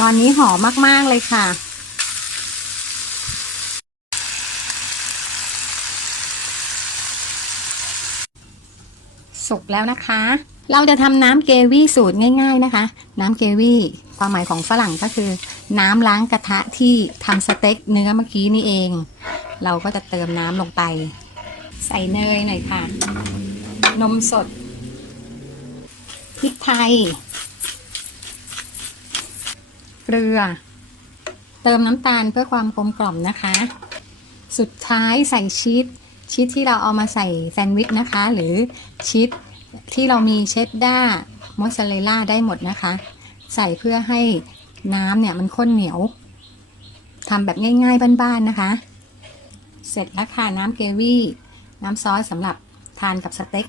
ตอนนี้หอมมาก ๆ เลยค่ะ สุกแล้วนะคะ เราจะทำน้ำเกวี่สูตรง่าย ๆนะคะ น้ำเกวี่ความหมายของฝรั่งก็คือ น้ำล้างกระทะที่ทำสเต็กเนื้อเมื่อกี้นี่เอง เราก็จะเติมน้ำลงไป ใส่เนยหน่อยค่ะ นมสดพริกไทย เกลือ เติมน้ำตาลเพื่อความกลมกล่อมนะคะ สุดท้ายใส่ชีสชีสที่เราเอามาใส่แซนด์วิชนะคะ หรือชีสที่เรามีเชดดามอสซาเรลล่าได้หมดนะคะ ใส่เพื่อให้น้ำเนี่ยมันข้นเหนียวทำแบบง่ายๆบ้านๆนะคะ เสร็จแล้วค่ะน้ำเกวี่น้ำซอสสำหรับทานกับสเต็ก